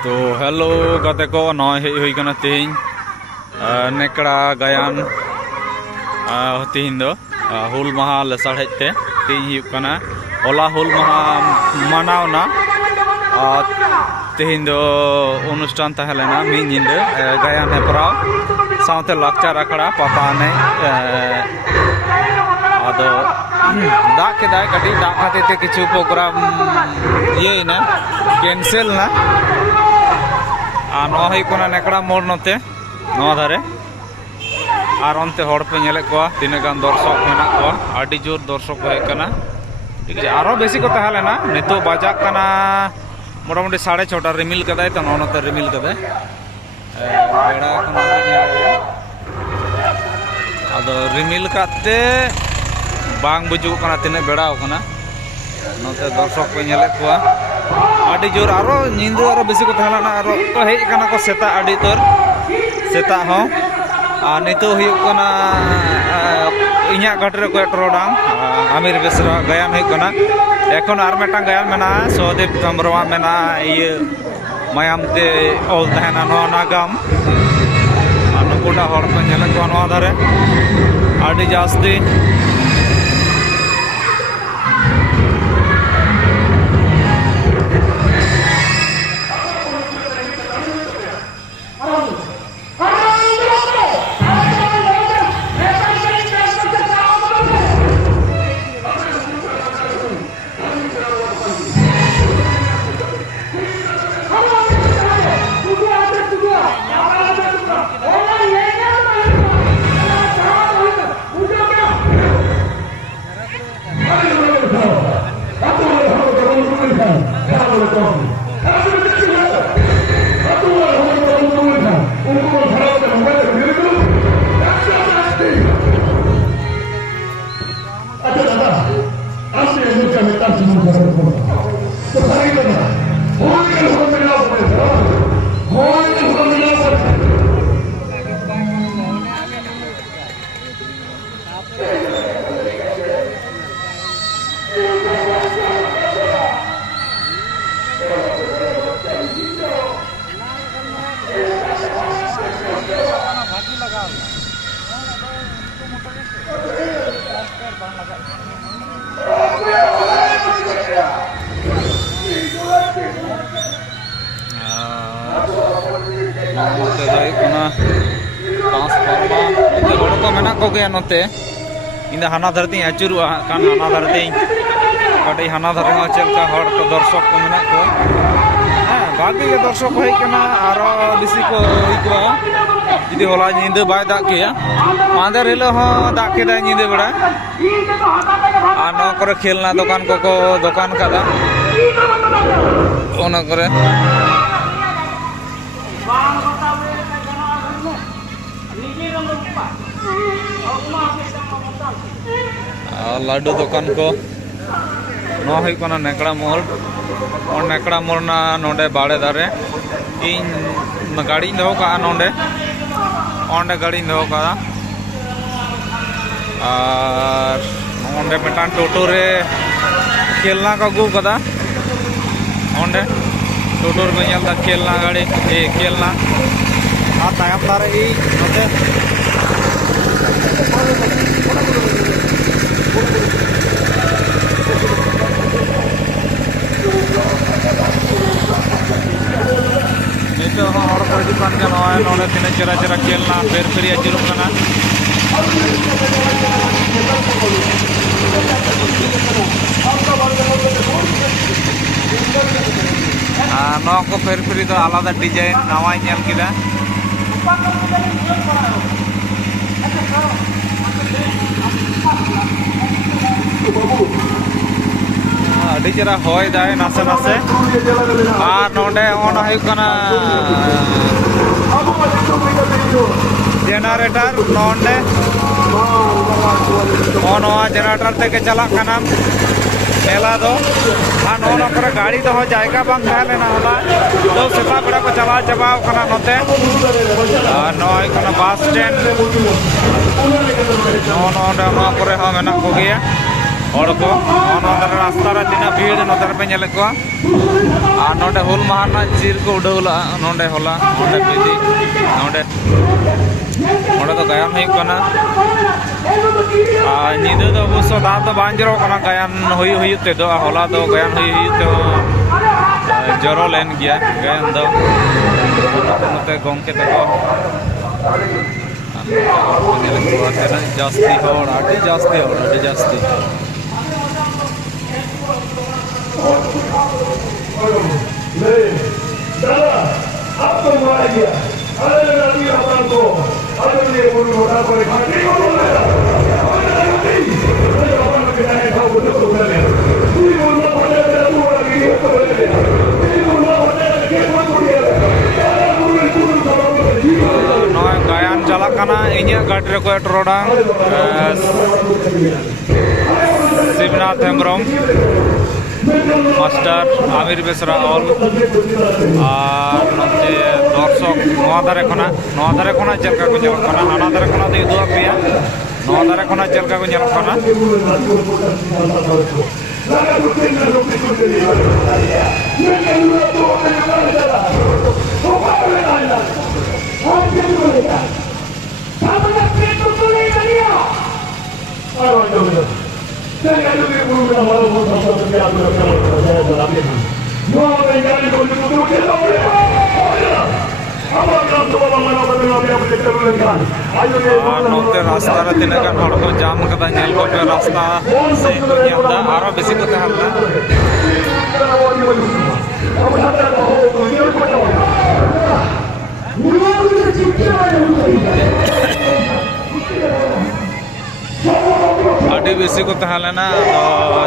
तो हेलो गाते को नॉय हुई कना तेहिं नेकड़ा गायन तेहिं दो हुल महा लसाड़ते तेहिं हुई कना ओला हुल महा मनावना तेहिं दो अनुष्ठान तहलेना मी निंदे गायन हेपराव साउते लाक्चार आखड़ा पता ने आदो दाग के दाग कटी दाग खाते ते किछु प्रोग्राम ये ना कैंसिल ना नेकड़ा मोड़ नोते धारे और अंते पे नेले को तीन गान दर्शक मेना को आडी जोर दर्शक हेकना ठीक है आरो बेसी को तहलेना नितो बाजाक कना मोटामुटी 6:30 रिमिल कदाय तो नोते रिमिल कदाय बेड़ा कना आदो रिमिल काते बांग बुजुग कना तिने बेड़ाव कना नोते दर्शक पे नेले को आडी जोर आरो निंदो आरो बेसी को तहलाना आरो तो हेज कना को सेता आडी तोर सेता हो आ नितो हुयु कना इन्या घाटरे को टरोडांग आमिर बेसरा गायन हुयु कना एखन आर मेटांग गायन मेना सोदेव कमरवा मेना ये मायाम ते ओल तहना नो नागाम अनुकुटा हर को नेले को नो धारे आडी जास्ती नोते इन हाना धरती आचुरुआ कान हाना धरती कटी हाना धरे चलका हर को दर्शक को मेना को बाकी के दर्शक है कना आरो बेसी को इकवा जदि होला निंदे बाय दाग किया मांदर हेलो हो दाग के दाय निंदे बड़ा आ न करे खेलना दुकान को दुकान कादा ओना करे लाडू दुकान को नो हुई कना नेकड़ा मोड़ और नेकड़ा मोड़ ना नोडे बाड़े दारे इन गाड़ी दो का नोडे ओंडे गाड़ी दो का और ओंडे मिटान टोटो रे खेलना का गु कदा ओंडे टोटो रे नेलदा खेलना गाड़ी खेलना आ तायम दारे ई नोते तीन चेरा चेरा खेलना फेर फेरी आचुरुक कना को फेर फेरी तो आलादा डिजाइन नवा नेल किदा अभी चेरा हय दाय नासे नासे और नोडे ओना हुयु कना जेनारेटर नोडे ओनवा जेनारेटर तेके चला कना मेला दो और नोना करे गाड़ी तो जायगा बांग थालेना होला तो सेता बेड़ा को चला चाबाव कना नोते और नय कना बस स्टैंड नोडे मा करे हा मेना को गया हड़ को रास्ता रे तीना भीड़ नोते पे नेले को और नोडे हुल माहा चिर को उड़ौला नोडे होला नोडे पेदी नोडे नोडे तो गायन हुई कना निदे तो अवश्य दा तो बांग जरो कना गायन हुई हुई ते दो होला दो गायन हुई हुई ते जरो लेन गया गायन दो नोते गोंके तको जास्ती होड़ आटे जास्ती दादा अब तो मार गया अरे नबी अपन को अरे ये बोलो मोटा करे खाने को बोला अरे अपन के जाने का बोलो तो बोले तू बोलना पड़े तू वाला की तो बोले तू बोलना पड़े के बोल नो गायन चला कना इन्या गाड़ी रे को टरोडांग शिवनाथ हेम्ब्रम मास्टर आमिर बेसरा ऑल दर्शक धारे खना चलका को चल कना हाना धारे खना दे दुआ पिया नवा धारे खना चलका को चल कना नोते रास्ता रे तीन गान हड़ को जाम कदा नेल को पे रास्ता से को नेलदा आरो बेसी को तहलना आडी बेसी को तहलना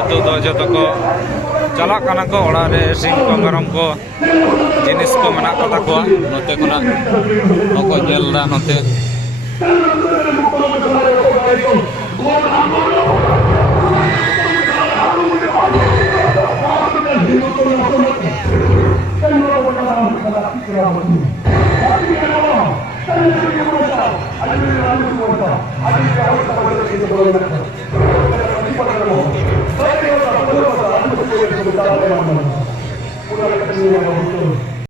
तो जतो को चला कना को ओड़ा रे सिंह को गरम को जिनिस को मना को ताको नोते कोना नको जेलदा नोते